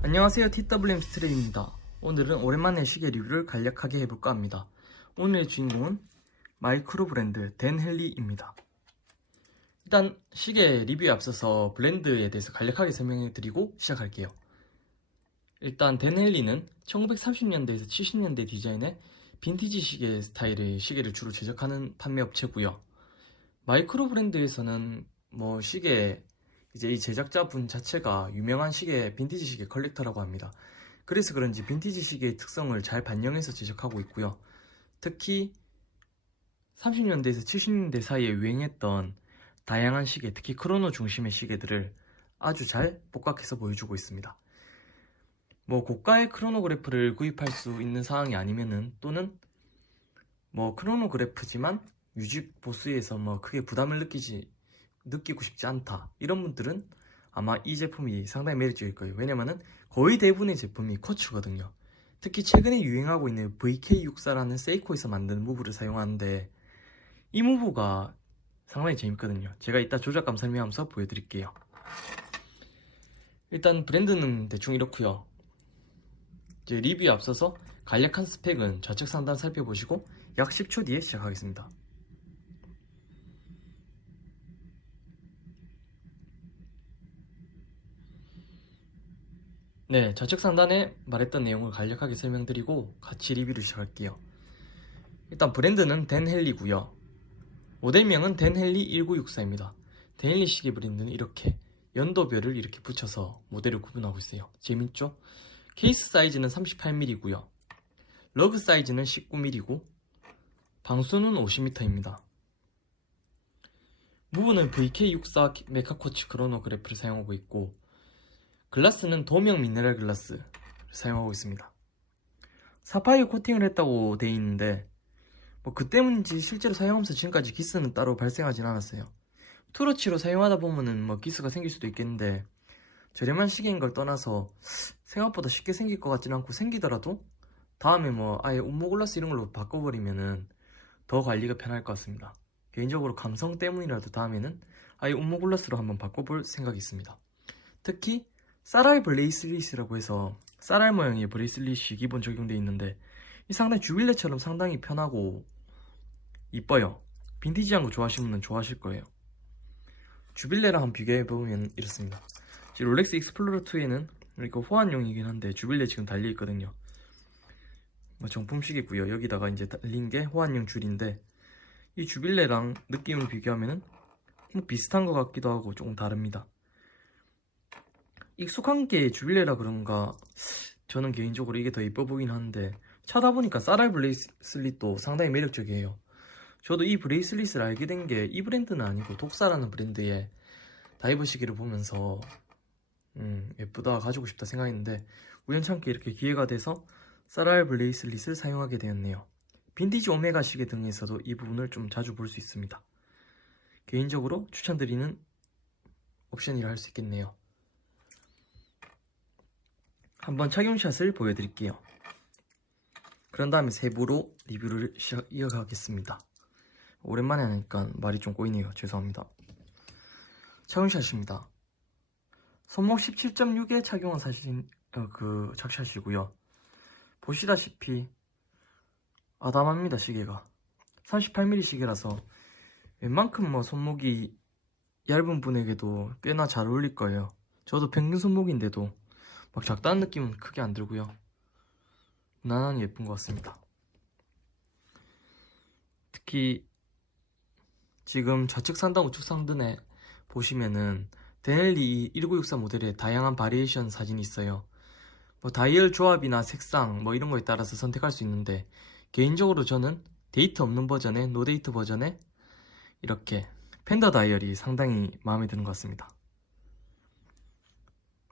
안녕하세요, TWM 스트레이입니다. 오늘은 오랜만에 시계 리뷰를 간략하게 해볼까 합니다. 오늘의 주인공은 마이크로 브랜드 댄 헨리입니다. 일단 시계 리뷰에 앞서서 브랜드에 대해서 간략하게 설명해드리고 시작할게요. 일단 댄 헨리는 1930년대에서 70년대 디자인의 빈티지 시계 스타일의 시계를 주로 제작하는 판매 업체고요. 마이크로 브랜드에서는 시계 이제 이 제작자분 자체가 유명한 시계 빈티지 시계 컬렉터라고 합니다. 그래서 그런지 빈티지 시계의 특성을 잘 반영해서 제작하고 있고요. 특히 30년대에서 70년대 사이에 유행했던 다양한 시계, 특히 크로노 중심의 시계들을 아주 잘 복각해서 보여주고 있습니다. 고가의 크로노그래프를 구입할 수 있는 상황이 아니면은, 또는 크로노그래프지만 유지 보수에서 크게 부담을 느끼고 싶지 않다, 이런 분들은 아마 이 제품이 상당히 매력적일 거예요. 왜냐면은 거의 대부분의 제품이 쿼츠거든요. 특히 최근에 유행하고 있는 VK64라는 세이코에서 만든 무브를 사용하는데, 이 무브가 상당히 재밌거든요. 제가 이따 조작감 설명하면서 보여드릴게요. 일단 브랜드는 대충 이렇고요. 이제 리뷰에 앞서서 간략한 스펙은 좌측 상단 살펴보시고 약 10초 뒤에 시작하겠습니다. 네, 좌측 상단에 말했던 내용을 간략하게 설명드리고 같이 리뷰를 시작할게요. 일단 브랜드는 댄 헨리고요. 모델명은 댄 헨리 1964입니다. 댄 헨리 시계 브랜드는 이렇게 연도별을 이렇게 붙여서 모델을 구분하고 있어요. 재밌죠? 케이스 사이즈는 38mm고요. 러그 사이즈는 19mm고 방수는 50m입니다. 무브는 VK64 메카코치 크로노그래프를 사용하고 있고, 글라스는 도명 미네랄 글라스를 사용하고 있습니다. 사파이어 코팅을 했다고 돼 있는데 그 때문인지 실제로 사용하면서 지금까지 기스는 따로 발생하진 않았어요. 투러치로 사용하다 보면은 기스가 생길 수도 있겠는데, 저렴한 시계인 걸 떠나서 생각보다 쉽게 생길 것 같진 않고, 생기더라도 다음에 아예 운모글라스 이런 걸로 바꿔버리면은 더 관리가 편할 것 같습니다. 개인적으로 감성 때문이라도 다음에는 아예 운모글라스로 한번 바꿔볼 생각이 있습니다. 특히 쌀알 브레이슬릿이라고 해서 쌀알 모양의 브레이슬릿이 기본 적용되어 있는데, 이 상당히 주빌레처럼 상당히 편하고 이뻐요. 빈티지한 거 좋아하시는 분은 좋아하실 거예요. 주빌레랑 한번 비교해보면 이렇습니다. 지금 롤렉스 익스플로러2에는 이거 호환용이긴 한데 주빌레 지금 달려있거든요. 정품식이고요. 여기다가 이제 달린 게 호환용 줄인데, 이 주빌레랑 느낌을 비교하면은 비슷한 것 같기도 하고 조금 다릅니다. 익숙한 게 주빌레라 그런가 저는 개인적으로 이게 더 이뻐 보이긴 하는데, 찾아보니까 쌀알 브레이슬릿도 상당히 매력적이에요. 저도 이 브레이슬릿을 알게 된 게 이 브랜드는 아니고 독사라는 브랜드의 다이버 시계를 보면서 예쁘다, 가지고 싶다 생각했는데, 우연찮게 이렇게 기회가 돼서 쌀알 브레이슬릿을 사용하게 되었네요. 빈티지 오메가 시계 등에서도 이 부분을 좀 자주 볼 수 있습니다. 개인적으로 추천드리는 옵션이라 할 수 있겠네요. 한번 착용샷을 보여드릴게요. 그런 다음에 세부로 리뷰를 이어가겠습니다. 오랜만에 하니까 말이 좀 꼬이네요. 죄송합니다. 착용샷입니다. 손목 17.6에 착용한 사진 착샷이고요. 보시다시피 아담합니다. 시계가 38mm 시계라서 웬만큼 손목이 얇은 분에게도 꽤나 잘 어울릴 거예요. 저도 평균 손목인데도 작다는 느낌은 크게 안 들고요. 무난하니 예쁜 것 같습니다. 특히 지금 좌측 상단 우측 상단에 보시면은 댄 헨리 1964 모델의 다양한 바리에이션 사진이 있어요. 다이얼 조합이나 색상 이런 거에 따라서 선택할 수 있는데, 개인적으로 저는 데이트 없는 버전에 노데이트 버전에 이렇게 펜더 다이얼이 상당히 마음에 드는 것 같습니다.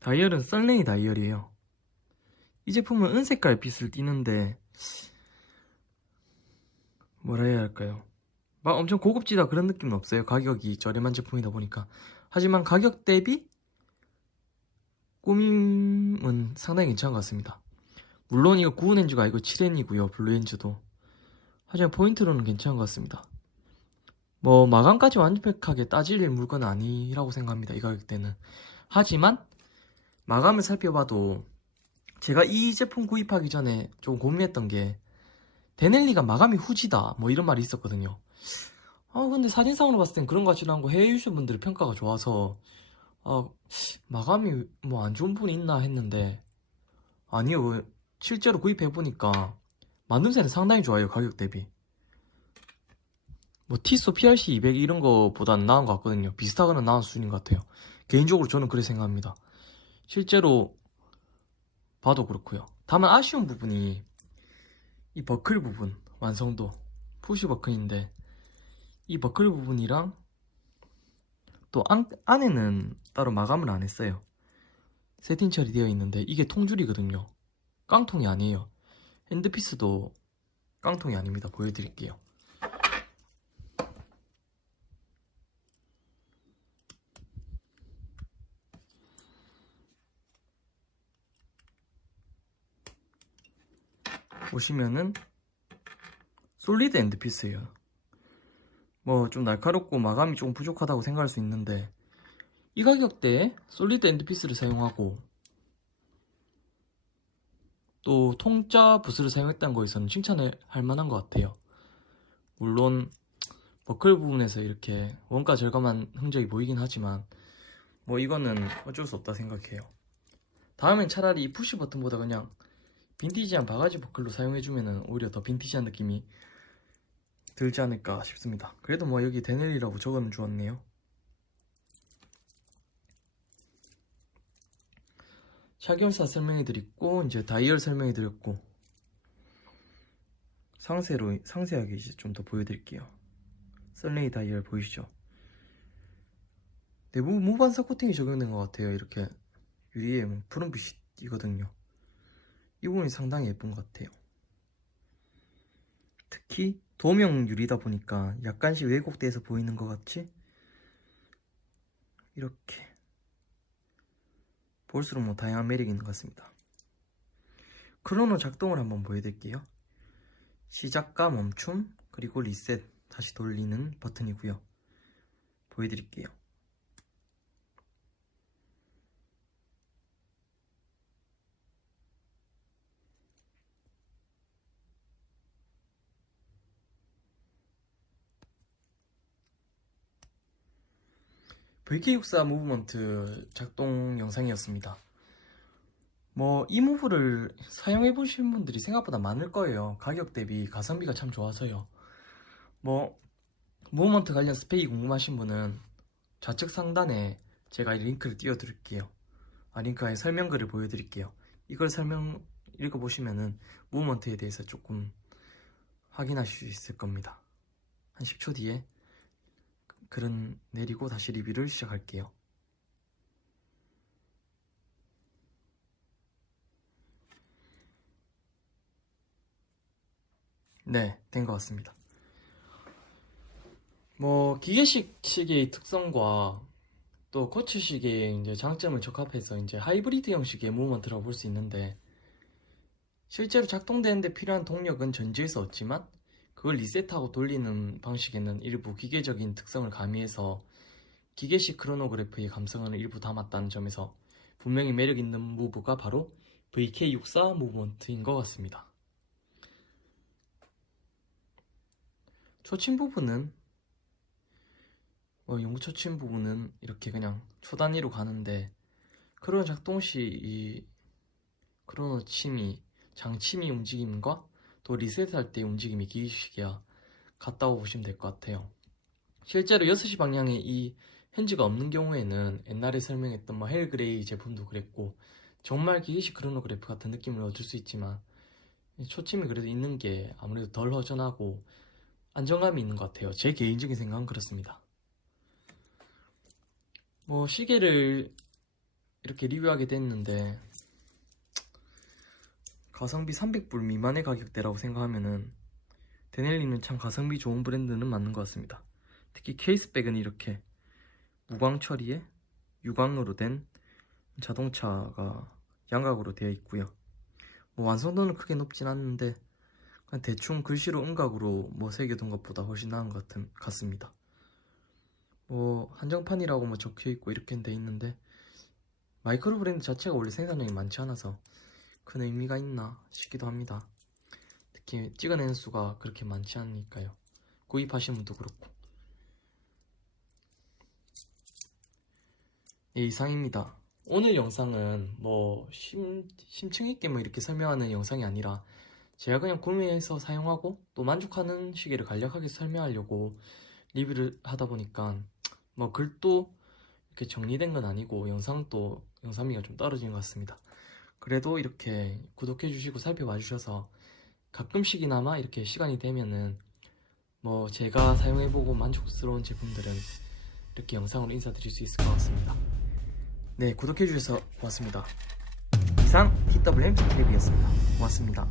다이얼은 썰레이 다이얼이에요. 이 제품은 은색깔 빛을 띠는데 뭐라 해야 할까요? 엄청 고급지다 그런 느낌은 없어요. 가격이 저렴한 제품이다 보니까. 하지만 가격 대비 꾸밈은 상당히 괜찮은 것 같습니다. 물론 이거 9렌즈가 아니고 7N이고요. 블루엔즈도. 하지만 포인트로는 괜찮은 것 같습니다. 마감까지 완벽하게 따질 물건은 아니라고 생각합니다. 이 가격대는. 하지만 마감을 살펴봐도 제가 이 제품 구입하기 전에 좀 고민했던 게 데넬리가 마감이 후지다 뭐 이런 말이 있었거든요. 근데 사진상으로 봤을 땐 그런 것 같지도 않고 해외 유저분들의 평가가 좋아서 마감이 뭐 안 좋은 부분이 있나 했는데 아니요. 실제로 구입해보니까 만듦새는 상당히 좋아요. 가격 대비. 뭐 티소 PRC 200 이런 거보다는 나은 것 같거든요. 비슷하거나 나은 수준인 것 같아요. 개인적으로 저는 그렇게 생각합니다. 실제로 봐도 그렇고요. 다만 아쉬운 부분이 이 버클 부분 완성도 푸시 버클인데 이 버클 부분이랑 또 안에는 따로 마감을 안 했어요. 세팅 처리되어 있는데 이게 통줄이거든요. 깡통이 아니에요. 핸드피스도 깡통이 아닙니다. 보여드릴게요. 보시면은 솔리드 엔드피스예요. 뭐 좀 날카롭고 마감이 좀 부족하다고 생각할 수 있는데 이 가격대에 솔리드 엔드피스를 사용하고 또 통짜 붓을 사용했다는 거에서는 칭찬을 할 만한 것 같아요. 물론 버클 부분에서 이렇게 원가 절감한 흔적이 보이긴 하지만 뭐 이거는 어쩔 수 없다 생각해요. 다음엔 차라리 이 푸시 버튼보다 그냥 빈티지한 바가지 버클로 사용해주면 오히려 더 빈티지한 느낌이 들지 않을까 싶습니다. 그래도 뭐 여기 데넬리라고 적어는 주었네요. 착용사 설명해드렸고 이제 다이얼 설명해드렸고 상세하게 이제 좀 더 보여드릴게요. 썰레이 다이얼 보이시죠? 내부 무반사 코팅이 적용된 것 같아요. 이렇게 유리에 뭐 푸른빛이거든요. 이 부분이 상당히 예쁜 것 같아요. 특히 도명 유리다 보니까 약간씩 왜곡돼서 보이는 것 같이 이렇게 볼수록 뭐 다양한 매력이 있는 것 같습니다. 크로노 작동을 한번 보여드릴게요. 시작과 멈춤 그리고 리셋 다시 돌리는 버튼이고요. 보여드릴게요. VK64 무브먼트 작동 영상이었습니다. 뭐 이 무브를 사용해 보신 분들이 생각보다 많을 거예요. 가격 대비 가성비가 참 좋아서요. 뭐 무브먼트 관련 스펙이 궁금하신 분은 좌측 상단에 제가 링크를 띄워 드릴게요. 링크에 설명글을 보여드릴게요. 이걸 읽어보시면은 무브먼트에 대해서 조금 확인하실 수 있을 겁니다. 한 10초 뒤에 글은 내리고 다시 리뷰를 시작할게요. 네, 된 것 같습니다. 뭐 기계식 시계의 특성과 또 코치 시계의 이제 장점을 적합해서 이제 하이브리드 형식의 무브먼트라고 볼 수 있는데 실제로 작동되는데 필요한 동력은 전지에서 얻지만 그걸 리셋하고 돌리는 방식에는 일부 기계적인 특성을 가미해서 기계식 크로노그래프의 감성을 일부 담았다는 점에서 분명히 매력 있는 무브가 바로 VK64 무브먼트인 것 같습니다. 초침 부분은 연구 초침 부분은 이렇게 그냥 초단위로 가는데 크로노 작동 시 이 크로노 침이 장침이 움직임과 또 리셋할 때의 움직임이 기계시계와 같다고 보시면 될 것 같아요. 실제로 6시 방향에 이 핸즈가 없는 경우에는 옛날에 설명했던 뭐 헬그레이 제품도 그랬고 정말 기계식 크로노그래프 같은 느낌을 얻을 수 있지만 초침이 그래도 있는 게 아무래도 덜 허전하고 안정감이 있는 것 같아요. 제 개인적인 생각은 그렇습니다. 뭐 시계를 이렇게 리뷰하게 됐는데 가성비 300불 미만의 가격대라고 생각하면은 데넬리는 참 가성비 좋은 브랜드는 맞는 것 같습니다. 특히 케이스백은 이렇게 무광 처리에 유광으로 된 자동차가 양각으로 되어 있고요. 뭐 완성도는 크게 높진 않는데 그냥 대충 글씨로 음각으로 뭐 새겨둔 것보다 훨씬 나은 것 같습니다. 뭐 한정판이라고 뭐 적혀 있고 이렇게 돼 있는데 마이크로 브랜드 자체가 원래 생산량이 많지 않아서 큰 의미가 있나 싶기도 합니다. 특히 찍어내는 수가 그렇게 많지 않으니까요. 구입하시는 분도 그렇고. 예, 이상입니다. 오늘 영상은 뭐 심층 있게 뭐 이렇게 설명하는 영상이 아니라 제가 그냥 구매해서 사용하고 또 만족하는 시계를 간략하게 설명하려고 리뷰를 하다 보니까 뭐 글도 이렇게 정리된 건 아니고 영상도 영상미가 좀 떨어진 것 같습니다. 그래도 이렇게 구독해 주시고 살펴봐 주셔서 가끔씩이나마 이렇게 시간이 되면은 뭐 제가 사용해보고 만족스러운 제품들은 이렇게 영상으로 인사드릴 수 있을 것 같습니다. 네, 구독해 주셔서 고맙습니다. 이상 TWM TV였습니다. 고맙습니다.